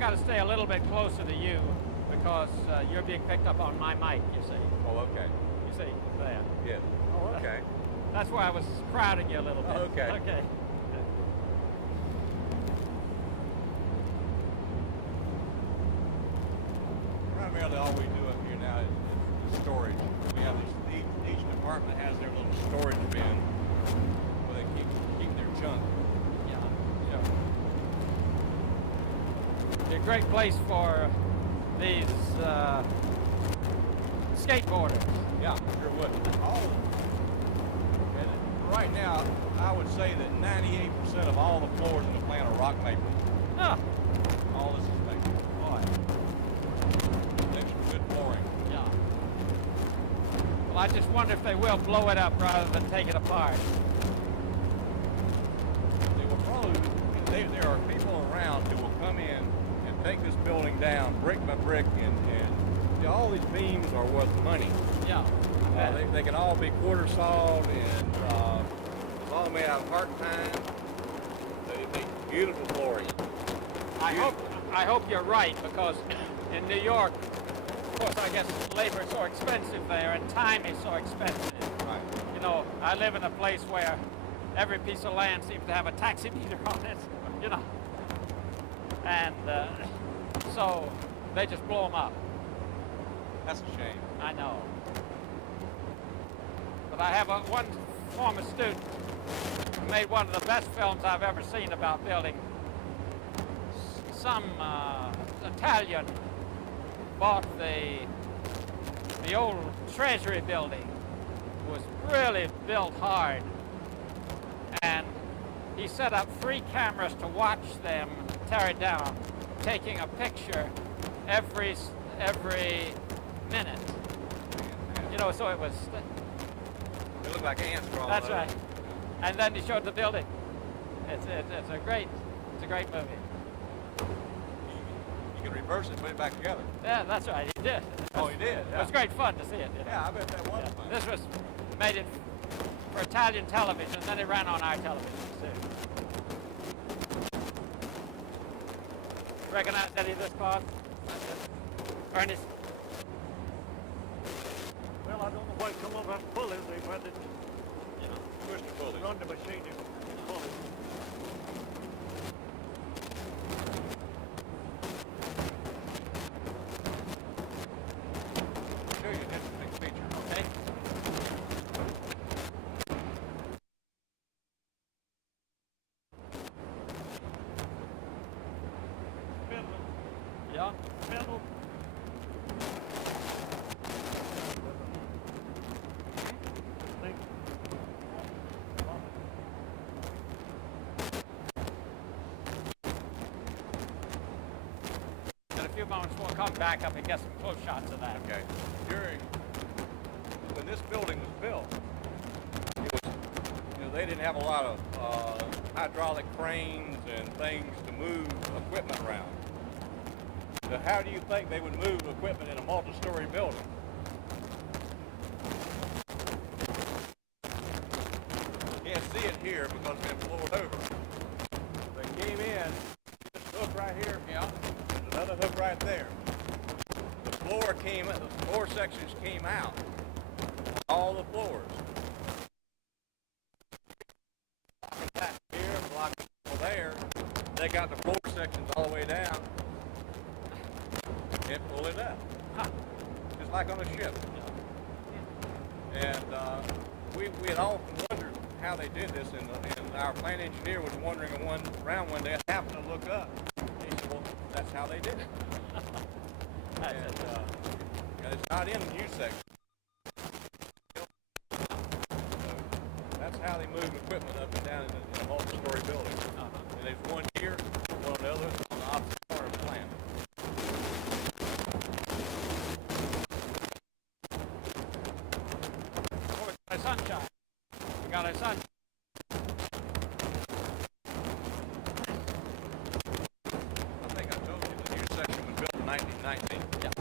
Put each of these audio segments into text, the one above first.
got to stay a little bit closer to you because you're being picked up on my mic, you see. Oh, okay. You see, there. Yeah. Oh, okay. That's why I was crowding you a little bit. Oh, okay. Okay. Primarily all we do up here now is storage. We have each department has their little storage bin where they keep their junk. Yeah. It's a great place for these skateboarders. Yeah, sure would. And right now, I would say that 98% of all the floors in the plant are rock maple. Ah. All this is maple. Boy. Makes for good flooring. Yeah. Well, I just wonder if they will blow it up rather than take it apart. They will probably, there are people around who will come in and take this building down brick by brick, and all these beams are worth money. Yeah. They can all be quarter sawed, and as long as they have hard time, they make beautiful flooring. I hope you're right, because in New York, of course, I guess labor is so expensive there, and time is so expensive. Right. You know, I live in a place where every piece of land seems to have a taximeter on it, you know. And so they just blow them up. That's a shame. I know. But I have one former student who made one of the best films I've ever seen about building. Some Italian bought the old Treasury building. It was really built hard. And he set up 3 cameras to watch them tear it down, taking a picture every minute. You know, so it was... They look like ants crawling. That's right. And then he showed the building. It's a great movie. You can reverse it and put it back together. Yeah, that's right. He did. Oh, he did? It was great fun to see it. Yeah, I bet that was fun. This was made it for Italian television, and then it ran on our television too. Recognize any of this part? Ernest? Well, I don't know why it come over that pulley. They went and Push the pulley. run the machine and pull it. Show you an interesting feature. Okay. Spindle. Yeah. Spindle. Think. In a few moments, we'll come back up and get some close shots of that. Okay. When this building was built, it was, they didn't have a lot of hydraulic cranes and things to move equipment around. So how do you think they would move equipment in a multi-story building? You can't see it here because it's been floored over. They came in, this hook right here, there's another hook right there. The floor sections came out, all the floors. Blocking that here, blocking there. They got the floor sections all the way down and pull it up. Just like on a ship. And we had often wondered how they did this, and our plant engineer was wondering around one day, happened to look up. He said, well, that's how they did it. And it's not in the U section. So that's how they move equipment up and down in a multi-story building. And there's one here, one on the other, on the opposite corner of the plant. Oh, we got a sunshine. We got a sunshine. I think I told you the U section was built in 1919. Yeah.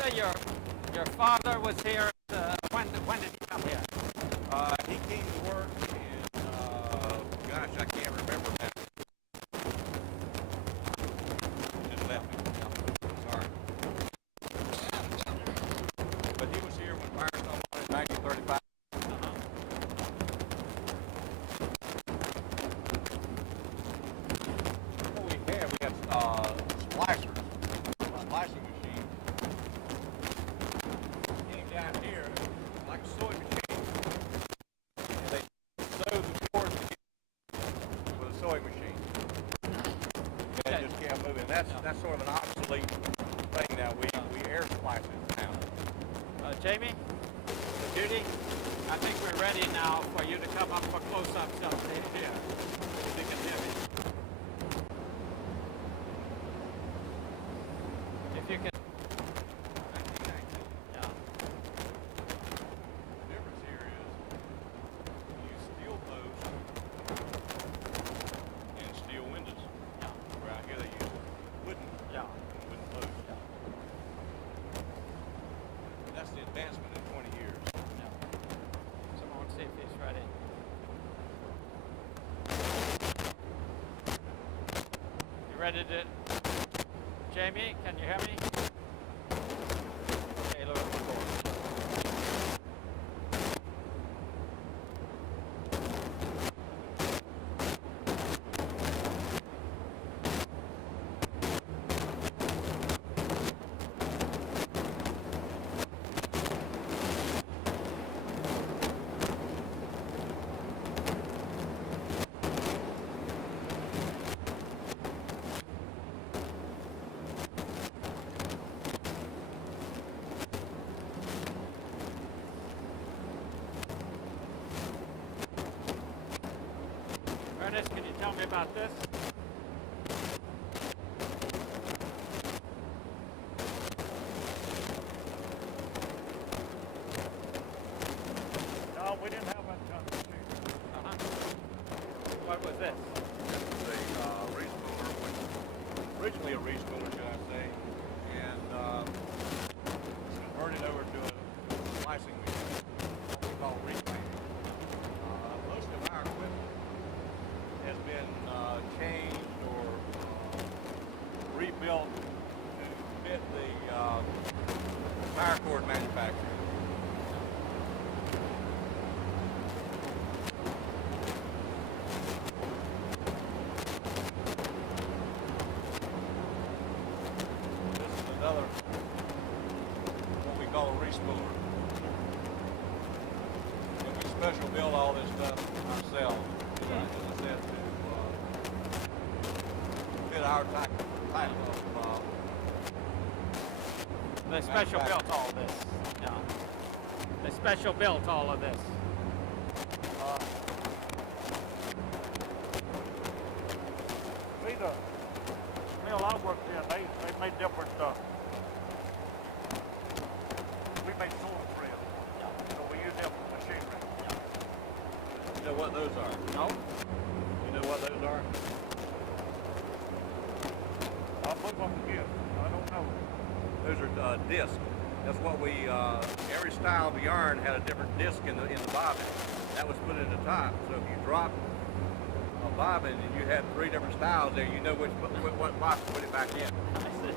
Say your father was here. When did he come here? he came to work in, gosh, I can't remember now. Just left me. Sorry. But he was here when Firestone won in 1935. What we have splicers, slicing machine. Came down here like a sewing machine. And they sewed the cords together with a sewing machine. And it just kept moving. That's sort of an obsolete thing now. We air splice it now. Jamie, Judy, I think we're ready now for you to come up for close-ups up here. If you can hear me. If you can. Yeah. The difference here is you use steel posts and steel windows. Yeah. Where out here they use wooden posts. Yeah. That's the advancement in 20 years. Yeah. Someone see if he's ready. You ready to? Jamie, can you hear me? Okay, look at my board. Ernest, can you tell me about this? No, we didn't have that kind of machine. Uh-huh. What was this? This is a respooler, which originally a respooler, should I say, and converted over to a slicing machine, what we call reclaim. Most of our equipment has been changed or rebuilt to fit the fire cord manufacturing. This is another, what we call a respooler. And we special build all this stuff ourselves, as I said, to fit our type of They special built all this. Yeah. They special built all of this. See, the mill I worked in, they made different stuff. We made sword thread. So we use different machinery. You know what those are? No? You know what those are? I believe I forget. I don't know. Those are discs. That's what we, every style of yarn had a different disc in the bobbin. That was put in the top. So if you dropped a bobbin and you had 3 different styles there, you know what box to put it back in. I see.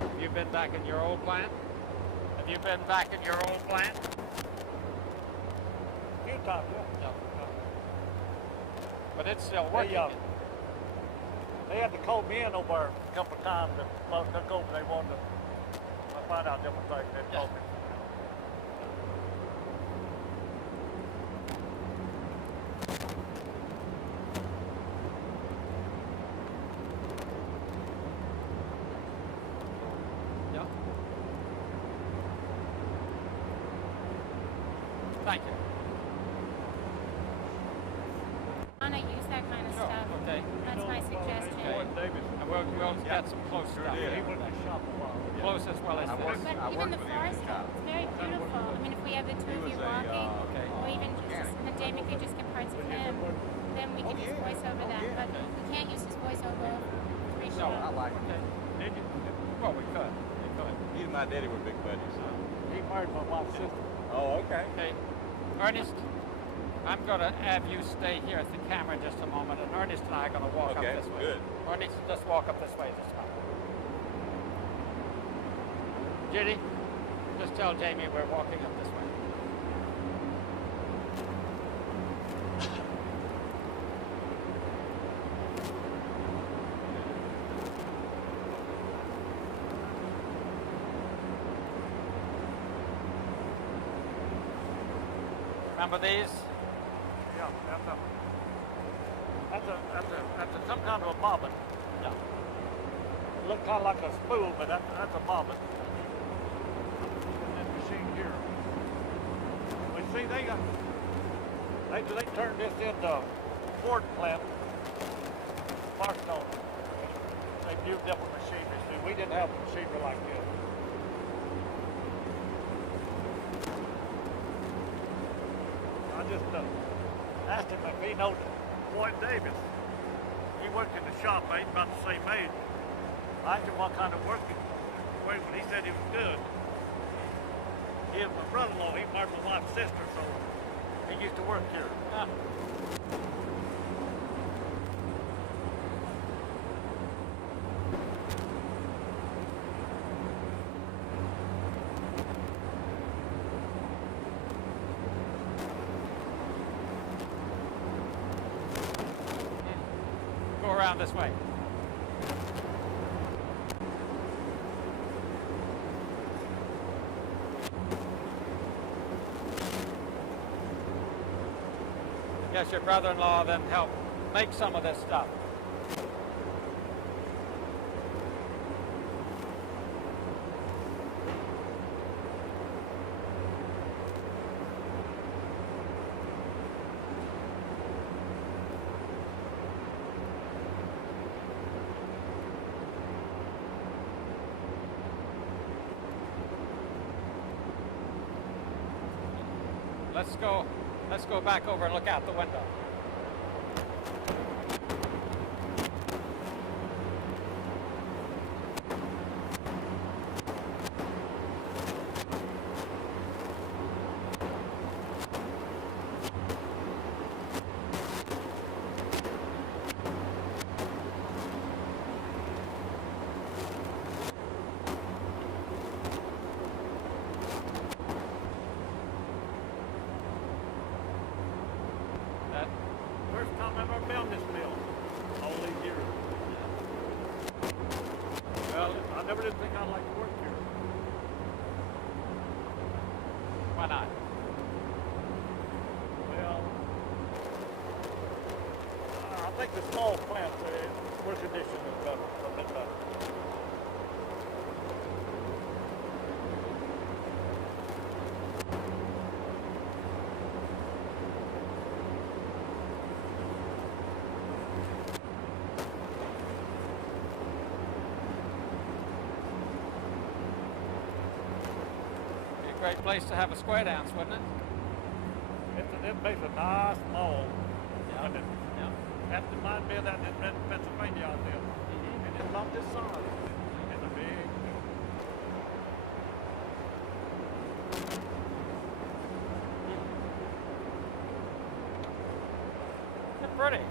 Have you been back in your old plant? Have you been back in your old plant? A few times, yeah. No. But it's still working. They had to call me in over a couple of times to look over. They wanted to find out different things. They told me. Yeah. Thank you. Anna Usack Okay. That's my suggestion. Gordon Davis. And we'll get some close stuff. did. He worked in the shop a while. Close as well as I this. worked- But I even worked the with him in forest, his shop. it's very beautiful. I mean, if we have the two of was you a, walking, okay. or even just in the day, we could just get parts of him, then we could just voice over that. But we can't use his voiceover over No, I like okay. Did you? Well, we could. We could. He and my daddy were big buddies. He married my wife's sister. Oh, okay. Okay. Ernest, I'm going to have you stay here at the camera just a moment, and Ernest and I are going to walk Okay, up this way. good. Ernest, just walk up this way this time. Judy, just tell Jamie we're walking up this way. Remember these? Yeah, that's some kind of a bobbin. Yeah. It looked kind of like a spool, but that's a bobbin. And that machine here. We see they turned this into Ford plant, Firestone. They used different machinery. See, we didn't have machinery like this. I just asked him if he knows Floyd Davis. He worked in the shop, ain't about the same age. I asked him what kind of work he was, but he said he was good. He was my brother-in-law. He married my wife's sister, so he used to work here. Ah. Go around this way. Yes, your brother-in-law then helped make some of this stuff. Let's go back over and look out the window. That First time I've ever been in this mill, all these years. Well, I never did think I'd like to work here. why not? Well, I think the small plants, work condition is better, a bit better. Be a great place to have a square dance, wouldn't it? It makes a nice mall. Yeah. And it, Yeah. that reminds me of that in Pennsylvania out there. Mhm. And it's not this size. It's a big. They're pretty.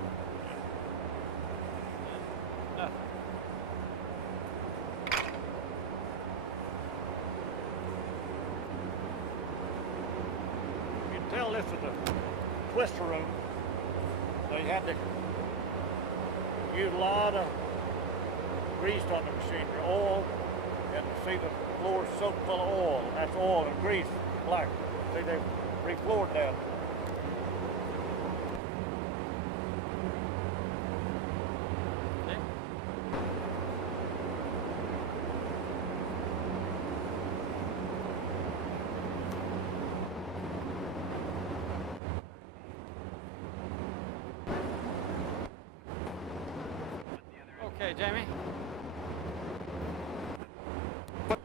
Yeah. You can tell this is a twister room. They had to use a lot of grease on the machinery, oil, and see the floor soaked full of oil. That's oil and grease, black. See, they refloored that. See? Okay, Jamie. Do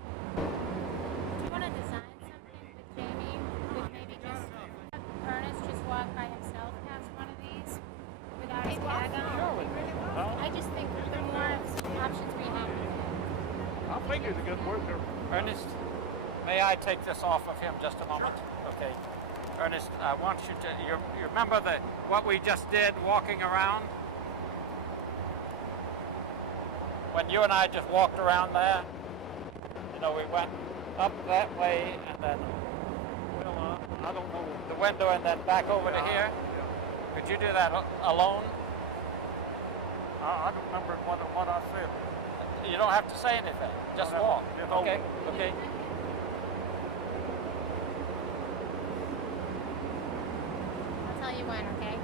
you want to design something with Jamie? With maybe just have Ernest just walk by himself past one of these without his tag on? I just think the more options we have. I think he's a good worker. Ernest, may I take this off of him just a moment? Okay. Ernest, I want you to, you remember what we just did walking around? When you and I just walked around there, you know, we went up that way and then, Well, I don't know. the window and then back over to here. Yeah. Could you do that alone? I don't remember what I said. You don't have to say anything. Just Okay. walk. Yeah, Okay. Okay. I'll tell you when, okay?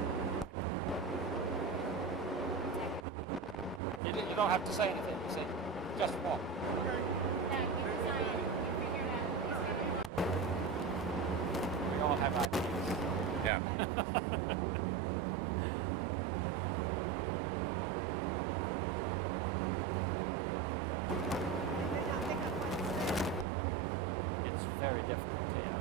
You don't have to say anything. You see, just walk. No, you design it. You figure it out. We all have ideas. Yeah. It's very difficult. Yeah.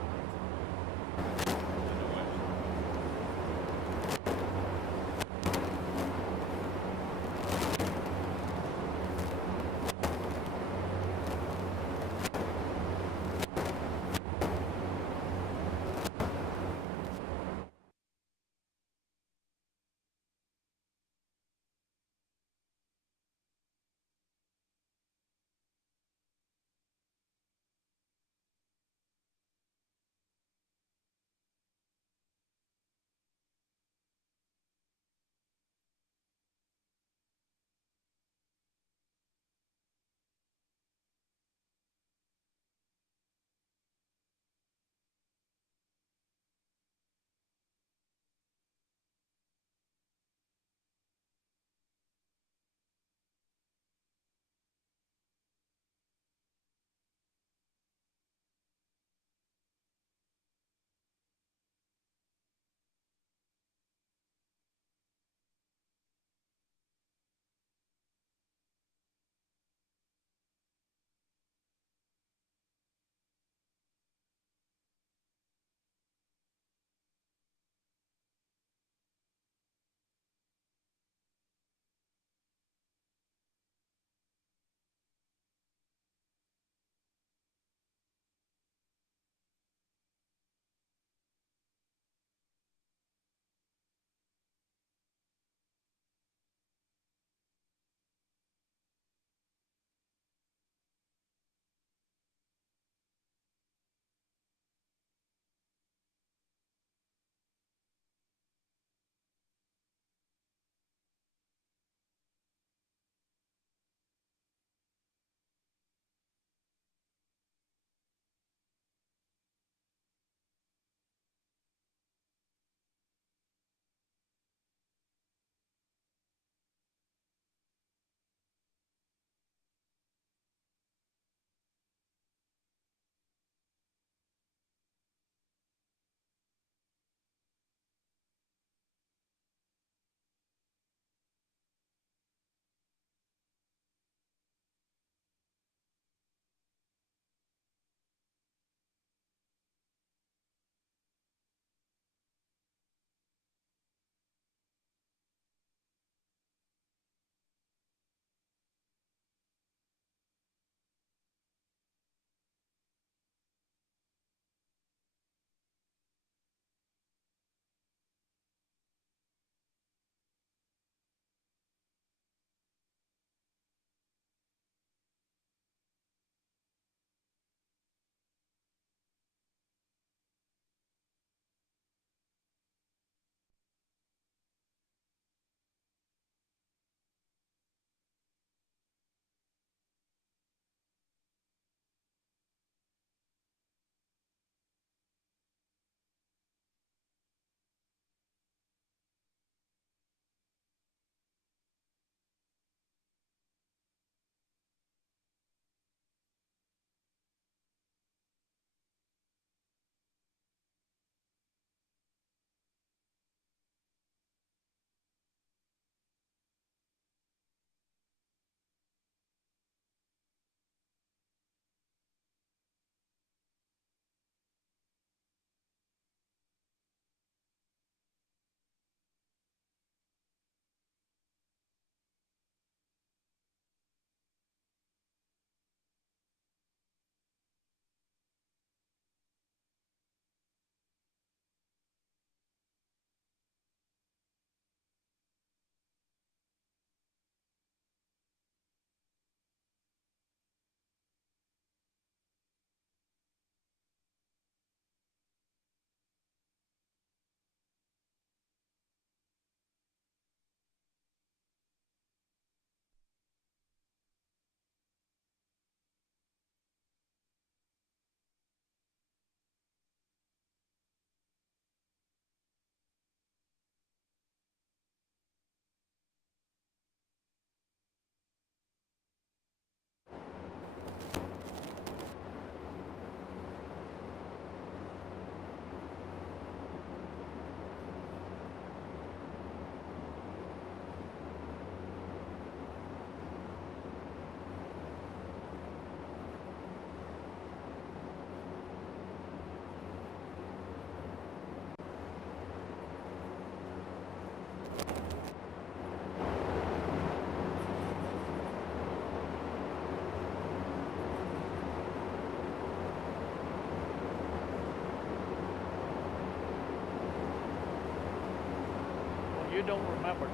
you don't remember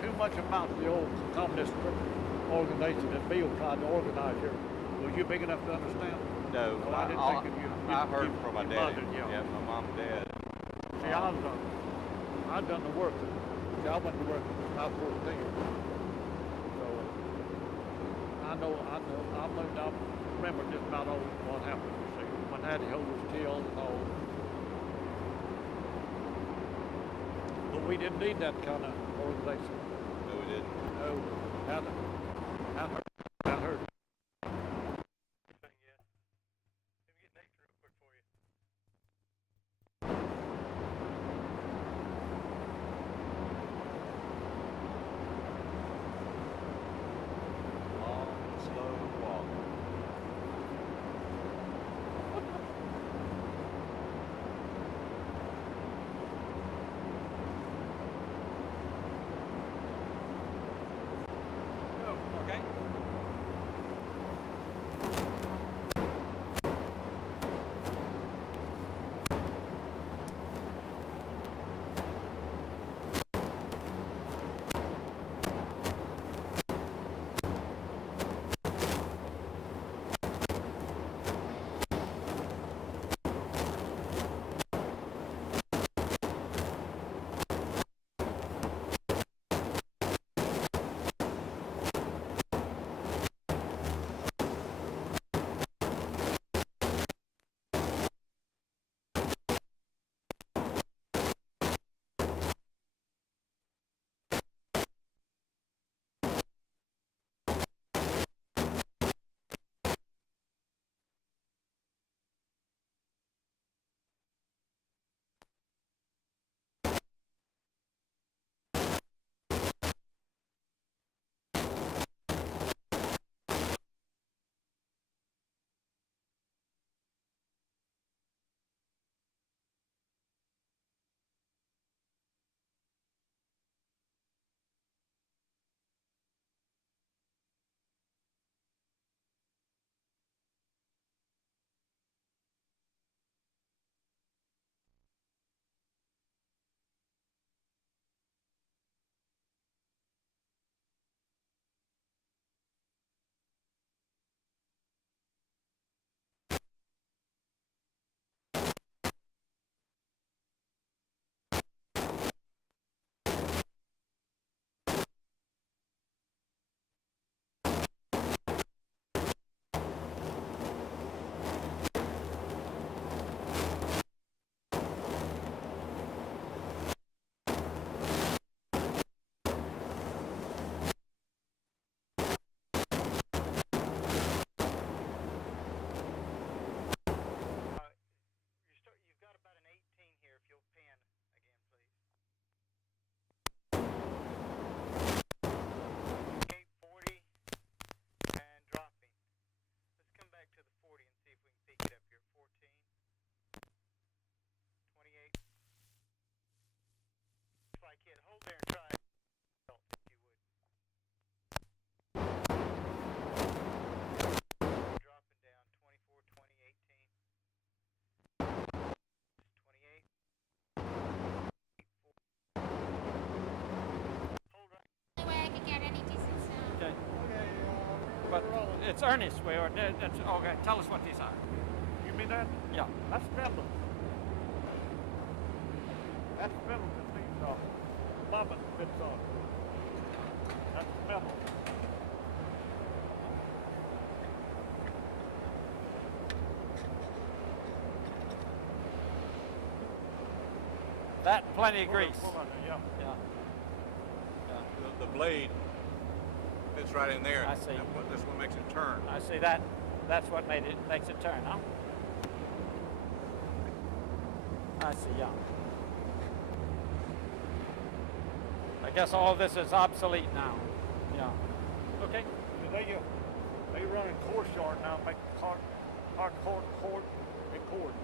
too much about the old communist organization that Bill tried to organize here. Was you big enough to understand? No, Well, I didn't think that I heard from my your dad. mother, yeah. Yeah, my mom and dad. See, I've done the work. See, I went to work when I was 14. So, I remember just about all what happened, you see, when Hattie Ho was killed and all. But we didn't need that kind of organization. No, we didn't. No, that hurt. That hurt. Long, slow walk. Oh, okay. Only way I could get any decent sound. Okay. But it's Ernest. That's okay. Tell us what these are. You mean that? Yeah. That's spindle. That's spindle that feeds off. Bobbin fits off. That's spindle. That and plenty of grease. Yeah. Yeah. The blade fits right in there. I see. That's what makes it turn. I see that. That's what makes it turn, huh? I see, yeah. I guess all this is obsolete now. Yeah. Okay. They run in course yard now, make court and court.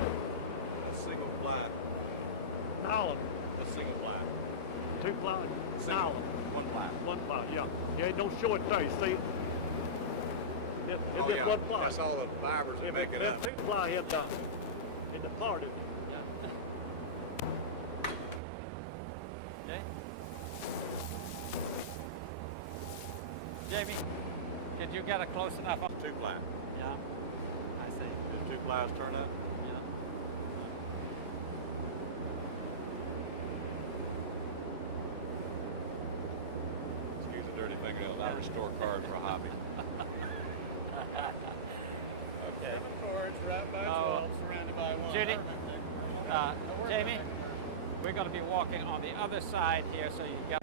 A single ply. Nylon, A single ply. 2 ply, Single. nylon, One ply. 1 ply, yeah. You ain't no show it there, you see it? It's Oh, just yeah. one ply. That's all the fibers that make it up. Two ply head down. In the part of it. Okay. Jamie, did you get it close enough? Two ply. Yeah. I see. Did two plies turn up? Yeah. Excuse the dirty fingernails. I restore cars for a hobby. Okay. 7 cords, right by 12, surrounded by 1. Judy, Jamie, we're going to be walking on the other side here, so you got.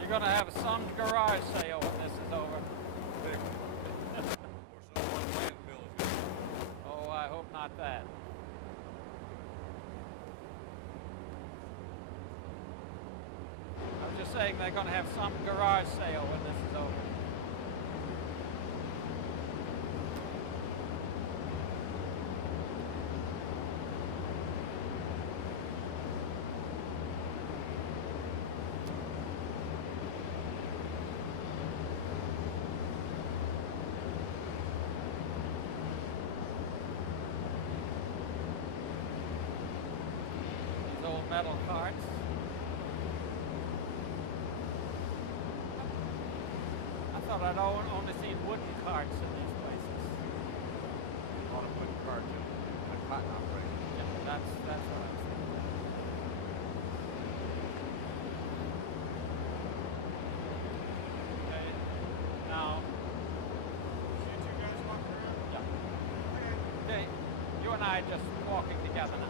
You're going to have some garage sale when this is over. Big one. Or someone landfill is good. Oh, I hope not that. I was just saying they're going to have some garage sale when this is over. Old metal carts. I thought I'd only seen wooden carts in these places. A lot of wooden carts in the cotton operation. Yeah, that's what I'm saying. Okay. Now. Should you guys walk around? Yeah. Okay. You and I just walking together now.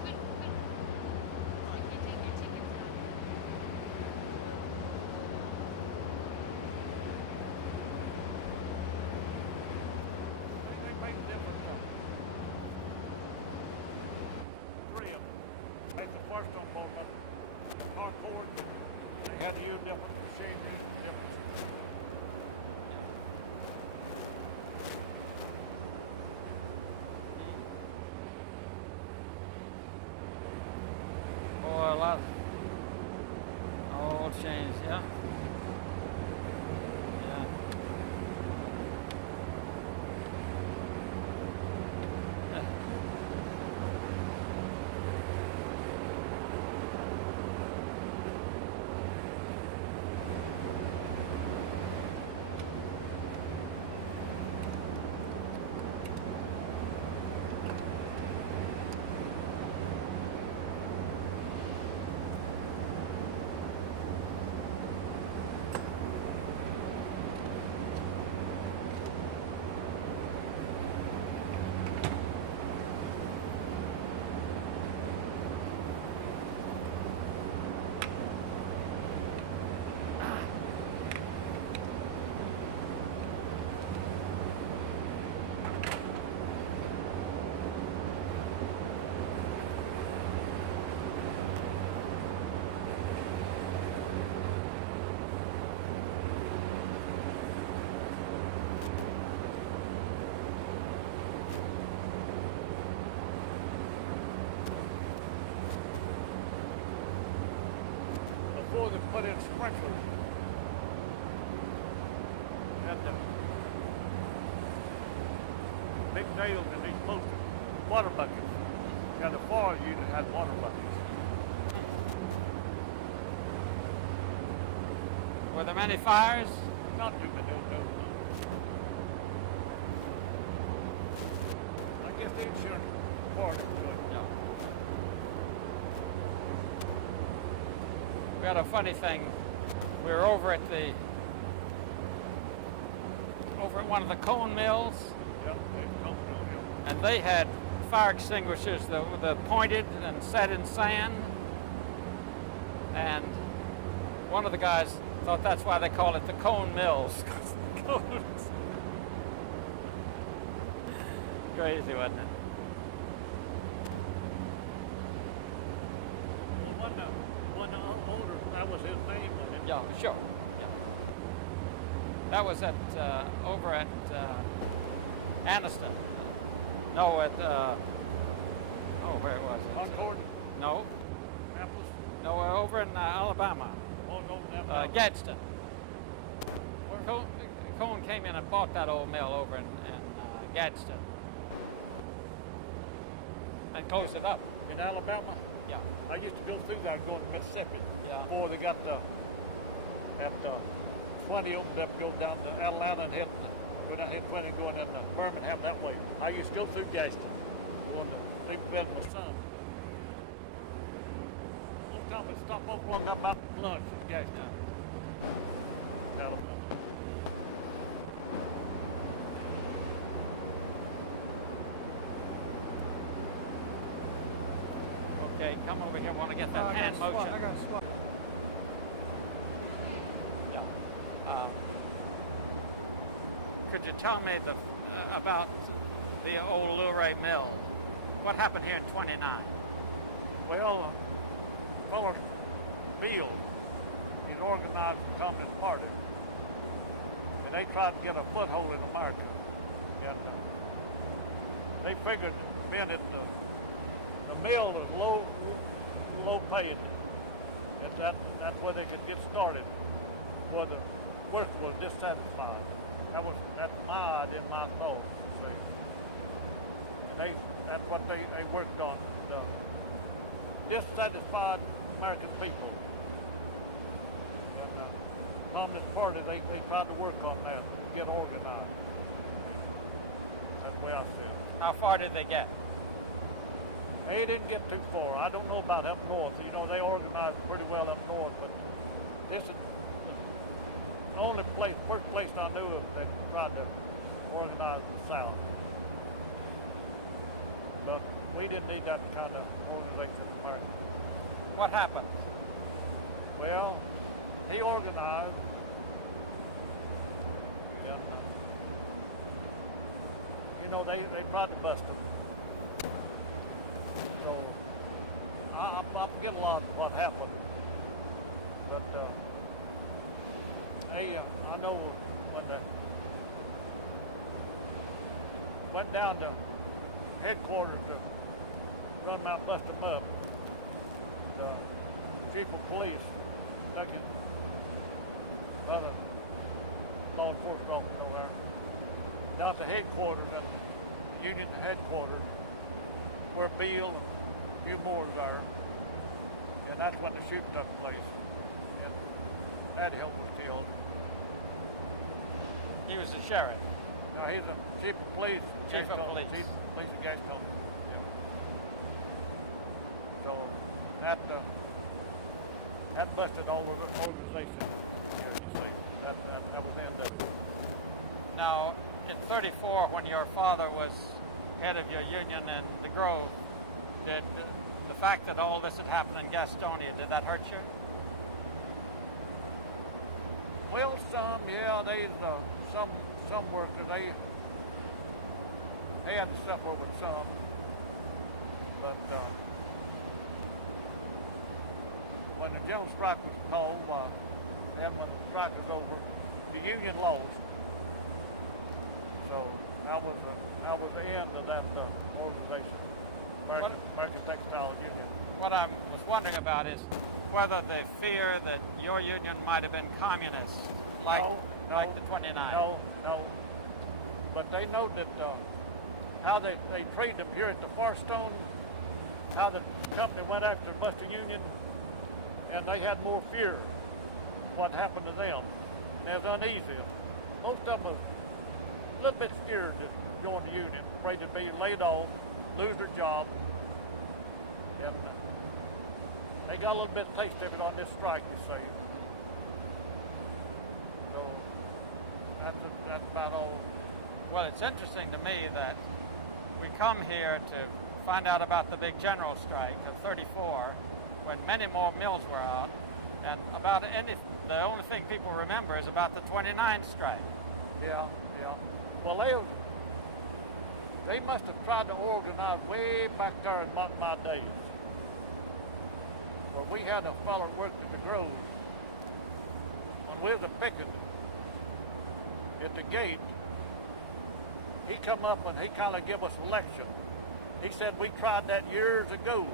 First on board, but the hardcore, they had to use different machinery, different. put in sprinklers. And big nails in these posts, water buckets. And the forest unit had water buckets. Were there many fires? Not too many, no. I guess the insurance part of it. No. We had a funny thing. We were over at one of the cone mills, Yep, it's coming on here. and they had fire extinguishers that were pointed and set in sand. And one of the guys thought that's why they call it the cone mills. 'Cause the cones. Crazy, wasn't it? One older, that was his name on it. Yeah, sure. Yeah. That was over at Anniston. No, at where was it? Concord, No, Annapolis, over in Alabama. oh no, Annapolis. Gadsden. Cone came in and bought that old mill over in Gadsden and closed it up. In Alabama, Yeah. I used to go through there going to Mississippi. Yeah. Before they got at 20 opened up, go down to Atlanta and go down hit 20 and going into Birmingham that way. I used to go through Gadsden, going to big bed with my son. One time I stopped over long about lunch in Gadsden. Alabama. Okay, come over here. Want to get that hand motion? I got a swat. Yeah. Could you tell me about the old Luray Mill? What happened here in 29? Well, fellow Beale, he's organized the Communist Party. And they tried to get a foothold in America. And they figured being at the mill is low paid. That's where they could get started, where the worker was dissatisfied. That's my idea, my thought, see. And that's what they worked on, the dissatisfied American people. And the Communist Party, they tried to work on that, get organized. That's the way I see it. How far did they get? They didn't get too far. I don't know about up north. You know, they organized pretty well up north, but this is the only first place I knew of that tried to organize the South. But we didn't need that kind of organization in America. What happened? Well, he organized, and you know, they tried to bust him. So I forget a lot of what happened, but I know when they went down to headquarters to run out, bust them up, the chief of police took his brother, law enforcement officer over there, down to headquarters at the Union headquarters, where Beale and a few more was there, and that's when the shooting took place. And Adhill was killed. He was the sheriff. Now he's a chief of police. Chief of police. Chief of police of Gastonia. Yeah. So that busted all of the organization. Here, you see, that was the end of it. Now, in 34, when your father was head of your union in the Grove, did the fact that all this had happened in Gastonia, did that hurt you? Well, some, yeah, some workers, they had to suffer with some, but when the general strike was called, then when the strike was over, the union lost. So that was the end of that organization, American Textile Union. What I was wondering about is, whether they fear that your union might have been communist, like the 29. No. But they know that how they treated them here at the Farstone, how the company went after Buster Union, and they had more fear of what happened to them. And they was uneasy. Most of them was a little bit scared to join the union, afraid to be laid off, lose their job. And they got a little bit of taste of it on this strike, you see. So that's about all. Well, it's interesting to me that we come here to find out about the big general strike of 34 when many more mills were out, and the only thing people remember is about the 29 strike. Yeah. Well, they must have tried to organize way back there in my days. Well, we had a fellow that worked at the Grove. When we was a picking at the gate, he come up and he kind of gave us a lecture. He said we tried that years ago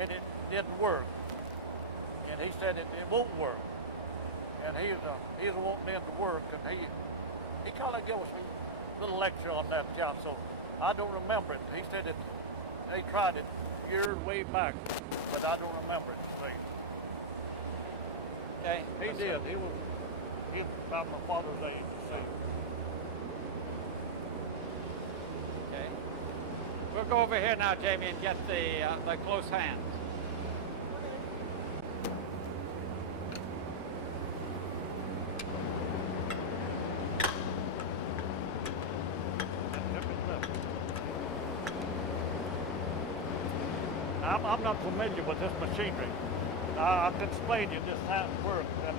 and it didn't work. And he said it won't work. And he's wanting them to work, and he kind of gave us a little lecture on that account. So I don't remember it. He said that they tried it years way back, but I don't remember it. See. Okay. He did. He was about my father's age. See. Okay. We'll go over here now, Jamie, and get the close hands. I'm not familiar with this machinery. I can explain you just how it works. And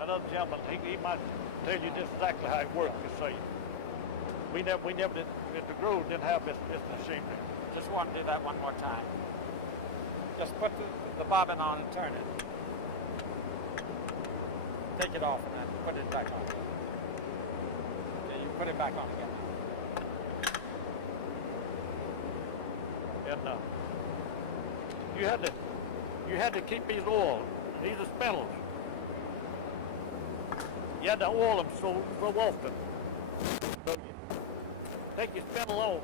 another gentleman, he might tell you just exactly how it works, you see. We never did, at the Grove didn't have this machinery. Just want to do that one more time. Just put the bobbin on and turn it. Take it off and then put it back on. Okay, you put it back on again. And you had to keep these oiled. These are spindles. You had to oil them so often. So you take your spindle off,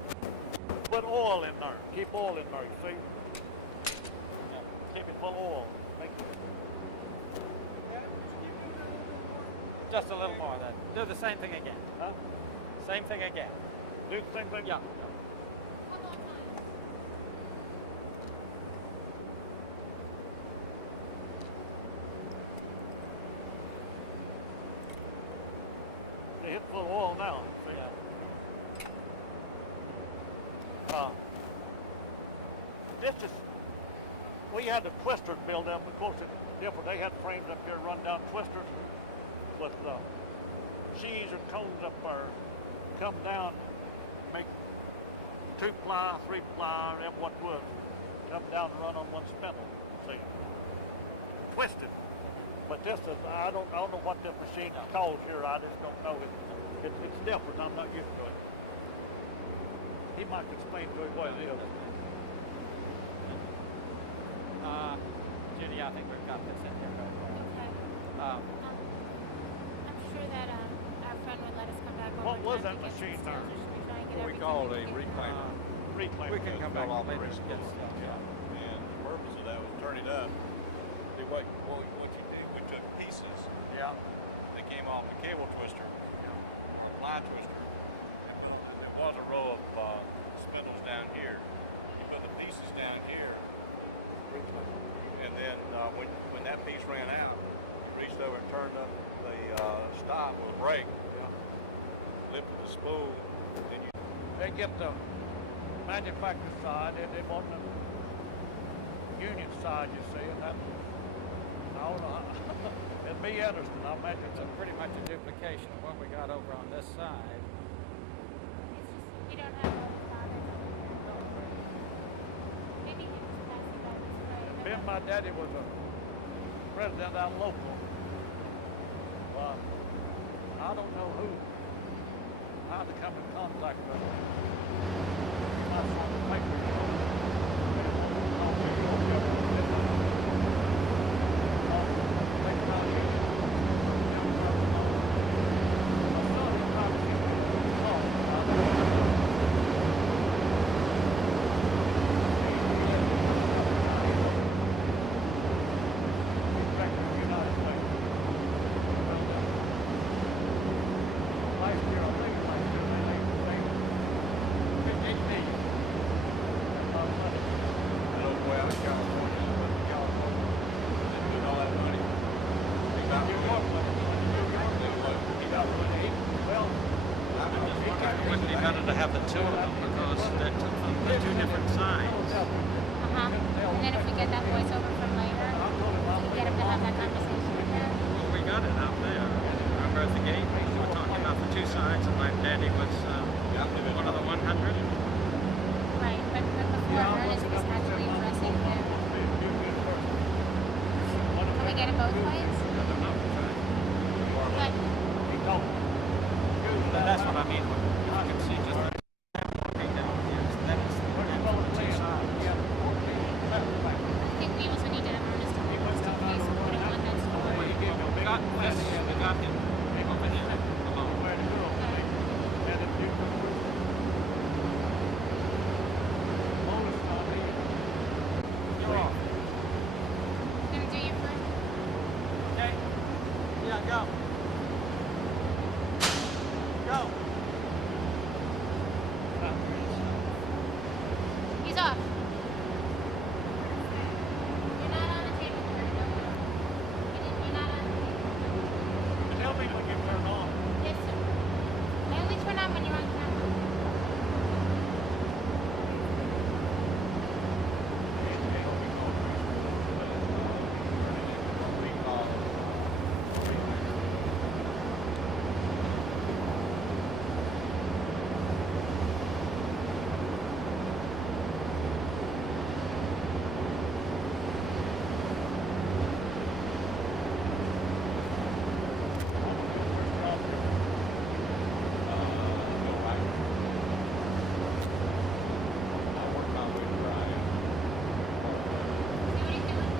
put oil in there. Keep oil in there, you see? Yeah, keep it full of oil. Just a little more then. Do the same thing again. Huh? Same thing again. Do the same thing? Yeah. They hit full of oil now. See? Yeah. This is, we had the twisters built up. Of course, it's different. They had frames up here, run down twisters with sheaves or cones up there, come down, make 2-ply, 3-ply, whatever what it was, come down and run on one spindle. See, twisted. But this is, I don't know what this machine is called here. I just don't know. It's different. I'm not used to it. He might explain to you what it is. Judy, I think we've got this in here. Okay. Um, I'm sure that our friend would let us come back over. What was time that to get machine some there? stills, or should we try and get What we everything call we a can get? reclaimer. Reclaim. we can come back Fill all later the and get wrinkles. stuff. Yeah. And the purpose of that was turn it up. See what you did, we took pieces Yeah. that came off the cable twister, or line twister, and there was a row of spindles down here. You put the pieces down here, and then when that piece ran out, you reached over and turned up the stop with a brake, lifted the spool, then you They get the manufacturer side, and they want the union side, you see, and that, I don't know, it'd be Ernest, I imagine. It's pretty much a duplication of what we got over on this side. It's just, we don't have all the fathers over here. Maybe he was passing by this way. Ben, my daddy was a president out local. I don't know how to come in contact with him. I saw the paper, you know. better to have the two of them because they're two different signs. And then if we get that voiceover from later, we can get him to have that conversation with her. Well, we got it out there. Remember at the gate, we were talking about the two signs, and my daddy was one of the 100. Right, but before Ernest was actually addressing him. Can we get it both ways? I don't know. But But that's what I mean. If you can see just the down here, that is the two sides. I think we also need to have Ernest just in case we don't want that story. We got this. We got him over here alone. You're off. Gonna do your first? Okay. Yeah, go. Go. He's off. You're not on the table, Kurt. You're not on the table. Tell me when you turn on. Yes, sir. I only turn on when you're on camera. See what he's doing?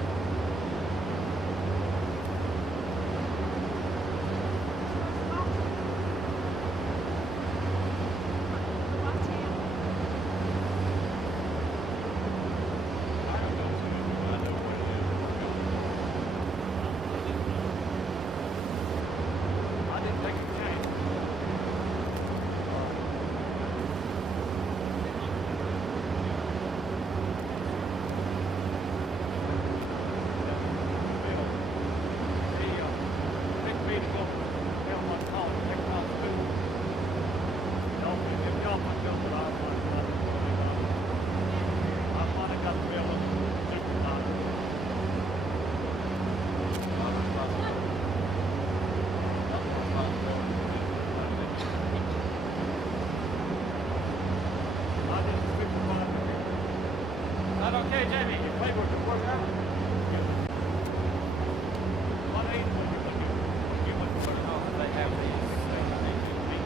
I didn't take a chance. Is that okay, Jamie? You played with the work out? They have these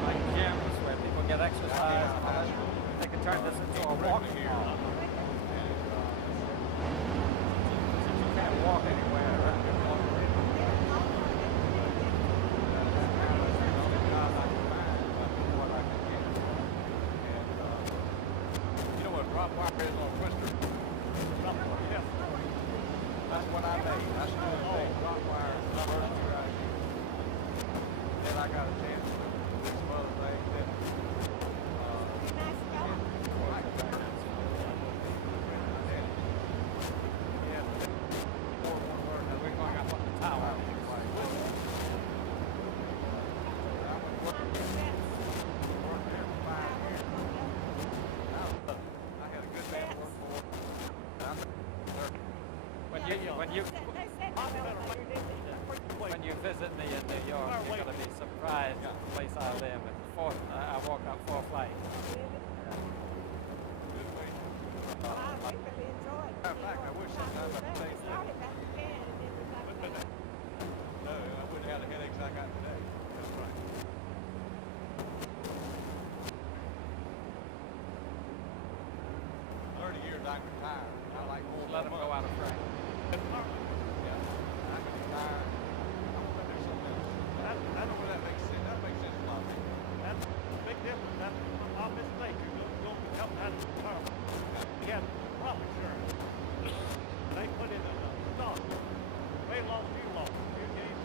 like gyms where people get exercise. They can turn this into a walking mall. Since you can't walk anywhere, You know what drop wire is on Twister? That's what I made. That's the thing. Drop wire furniture right here. Then I got a chance to do some other things. Then, we're going up on the tower. I had a good man to work for. When you visit me in New York, you're going to be surprised at the place I live. I walk up 4 flights. Matter of fact, I wish sometimes I could take No, I wouldn't have the headaches I got today. That's right. 30 years I can retire. I like more. Just let them go out of frame. Yeah. I can retire. I'm gonna do something else. I know where that makes sense. That makes sense a lot. That's a big difference. That's our mistake. You're going to help out the department. We had crop insurance. They put in a stock. Way long as you lost. You gave.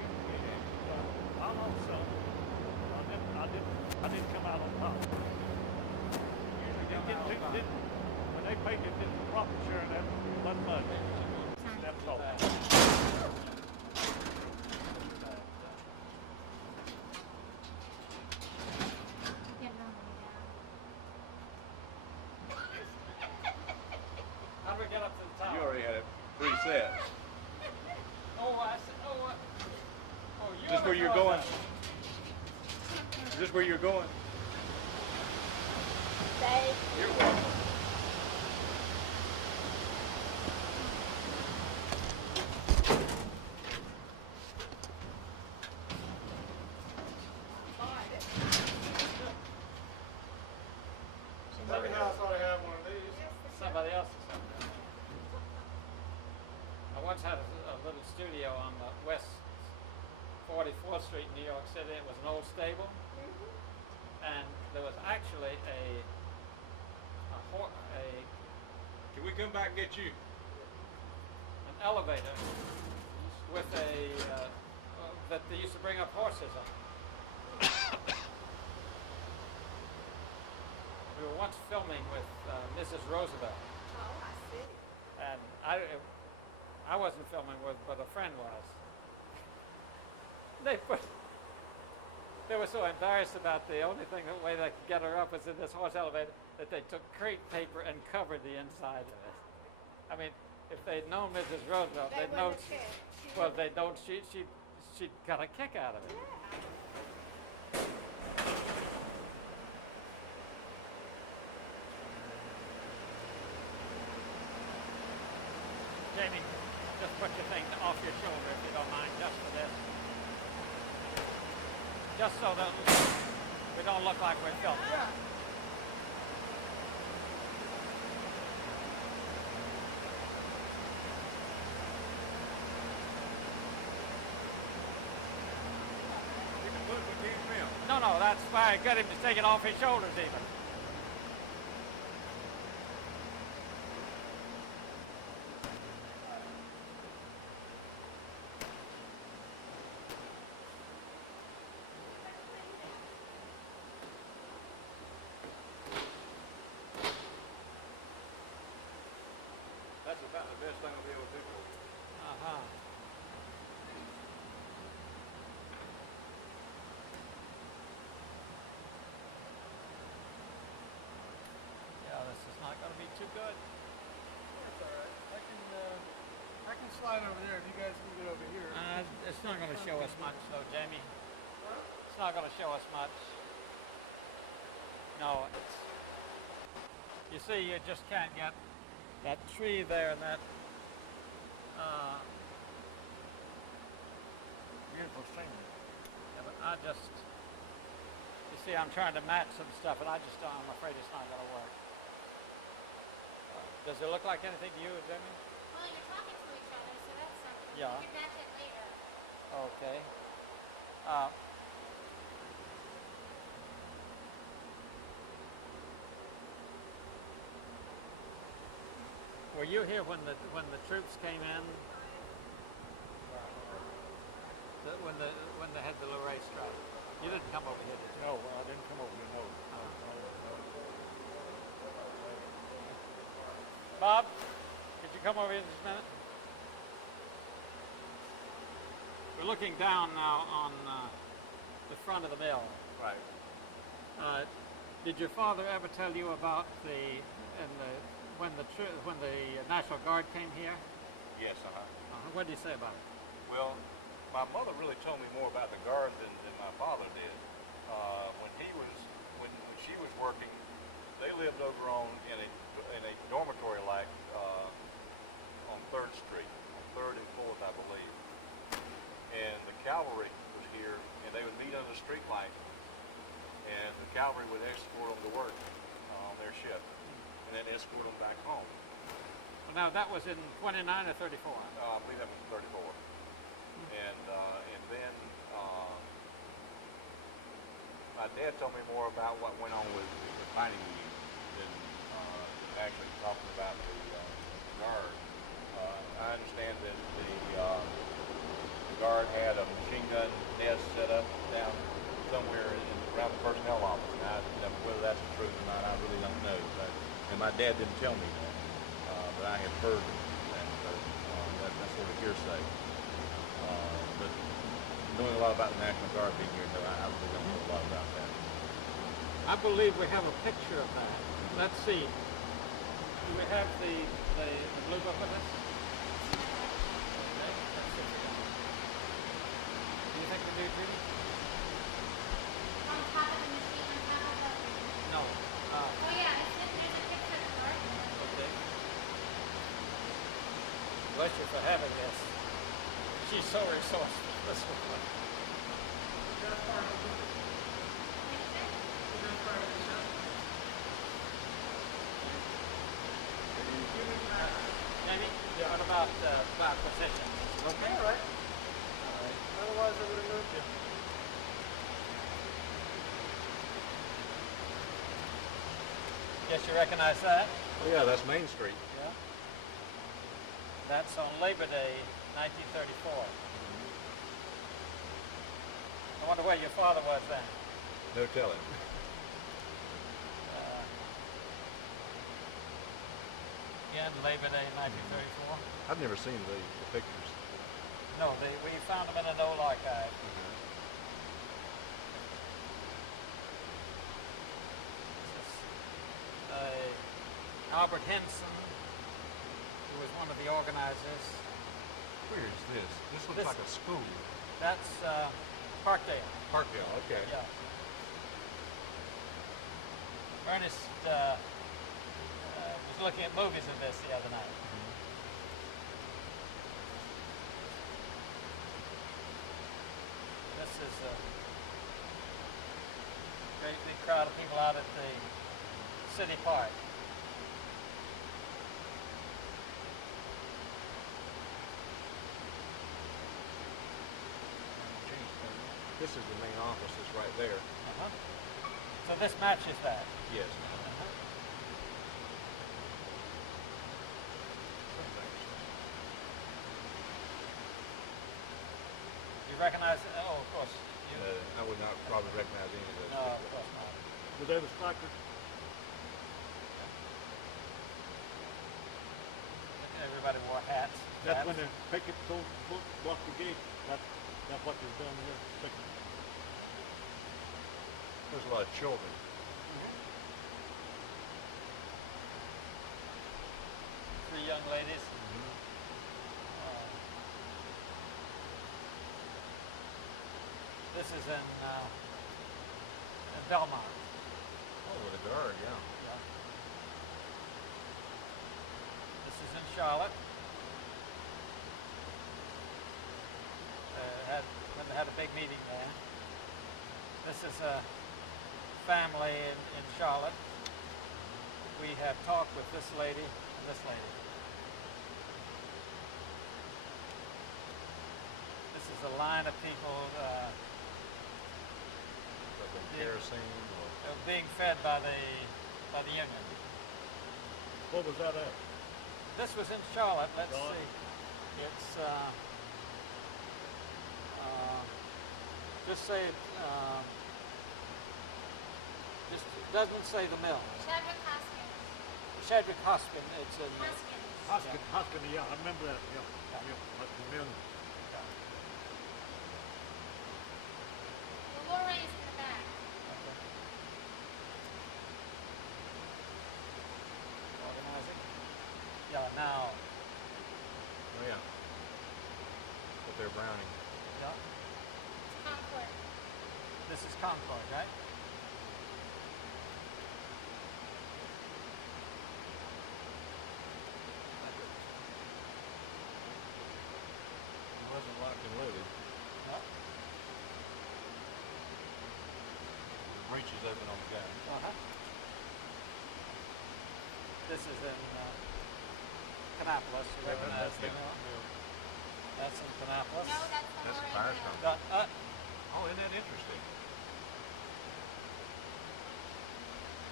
So I lost some. I didn't come out on top. When they paid you this crop insurance, that was money. That's all. Get normally down. this where you're going? Thank You're welcome. Somebody House ought to have one of these. Somebody else is up there. I once had a little studio on the west 44th Street in New York City. It was an old stable, and there was actually Can we come back and get you? an elevator with that they used to bring up horses on. We were once filming with Mrs. Roosevelt. Oh, I see. And I wasn't filming with, but a friend was. They were so embarrassed about the only way they could get her up was in this horse elevator that they took crepe paper and covered the inside of it. I mean, if they'd known Mrs. Roosevelt, they'd known. Well, they don't. She got a kick out of it. Jamie, just put your thing off your shoulder if you don't mind, just for this. Just so that we don't look like we're filming. Yeah. You can put it with these film. No, that's why I got him to take it off his shoulders even. That's about the best thing I'll be able to do for you. Uh-huh. Yeah, this is not going to be too good. That's all right. I can slide over there if you guys can get over here. It's not going to show us much, though, Jamie. It's not going to show us much. No, you see, you just can't get that tree there and that Beautiful scenery. yeah, but I just, you see, I'm trying to match some stuff, and I'm afraid it's not going to work. Does it look like anything to you, Jamie? Well, you're talking to each other, so that's something. Yeah. You can match it later. Okay. Were you here when the troops came in? When they had the little racetrack? You didn't come over here, did you? No, I didn't come over here, no. Bob, could you come over here just a minute? We're looking down now on the front of the mill. Right. Did your father ever tell you about when the National Guard came here? Yes, What did he say about it? Well, my mother really told me more about the Guard than my father did. When she was working, they lived over in a dormitory like on 3rd Street, on 3rd and 4th, I believe. And the cavalry was here, and they would meet under the street light, and the cavalry would escort them to work on their ship, and then escort them back home. Well, now that was in 29 or 34? I believe that was 34. And then my dad told me more about what went on with the fighting unit than actually talking about the Guard. I understand that the Guard had a machine gun nest set up down somewhere around the personnel office. Now, whether that's the truth or not, I really don't know. And my dad didn't tell me that, but I had heard that. That's sort of hearsay. But knowing a lot about the National Guard being here, no, I really don't know a lot about that. I believe we have a picture of that. Let's see. Do we have the blue book with us? Okay, let's see. Do you think we do, Judy? On top of Patricia for having this. She's so resourceful. This one. Jamie? Yeah. What about positions? Okay, all right. Otherwise, I would have moved you. Guess you recognize that? Oh yeah, that's Main Street. Yeah. That's on Labor Day, 1934. I wonder where your father was then. No telling. Again, Labor Day, 1934. I've never seen the pictures. No, we found them in an old archive. This is Albert Henson, who was one of the organizers. Where is this? This looks This- like a school. That's Parkdale. Parkdale, okay. Yeah. Ernest was looking at movies of this the other night. This is a great big crowd of people out at the city park. This is the main office, it's right there. Uh-huh. So this matches that. Yes. Uh-huh. You recognize it? Oh, of course. You, I would not probably recognize any of those no, of people. course not. Was they the strikers? Everybody wore hats. That's when the picket told block the gate. That's what was done here. Picket. There's a lot of children. Three young ladies. This is in Belmont. Oh, with a guard, yeah. Yeah. This is in Charlotte. Had a big meeting there. This is a family in Charlotte. We have talked with this lady and this lady. This is a line of people Kerosene or being fed by the union. What was that at? This was in Charlotte. Let's Charlotte. see. It's just say it. Just doesn't say the mill. Chadwick Hoskins. Chadwick Hospin. It's in. Hoskins. Hoskin, yeah, I remember that. Yeah, yeah. That's the mill. The Lorraine is in the back. Organizing. Yeah. Now. oh yeah. But they're Browning. Yeah. It's Concord. This is Concord, right? It wasn't locked and loaded. No. The breech is open on the guy. Uh-huh. This is in Kannapolis. You recognize the mill? That's in Kannapolis. No, that's the That's a Lorraine fire mill. company. Uh, Oh, isn't that interesting?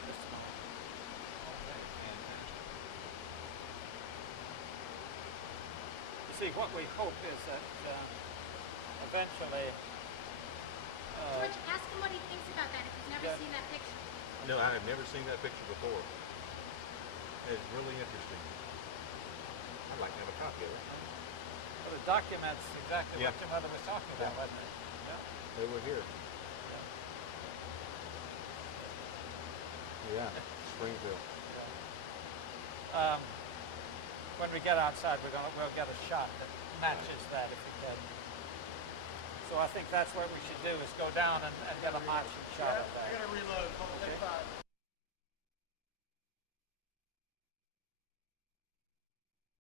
just a moment. Okay, fantastic. You see, what we hope is that eventually, George, ask him what he thinks about that if he's never Yeah. seen that picture. No, I have never seen that picture before. It's really interesting. I'd like to have a copy of it. well, it documents exactly Yeah. what your mother was talking about, Yeah. wasn't it? Yeah. They were here. Yeah, Springfield. When we get outside, we'll get a shot that matches that if we can. So I think that's what we should do is go down and get a matching shot of that. I gotta reload. Hold on, take 5.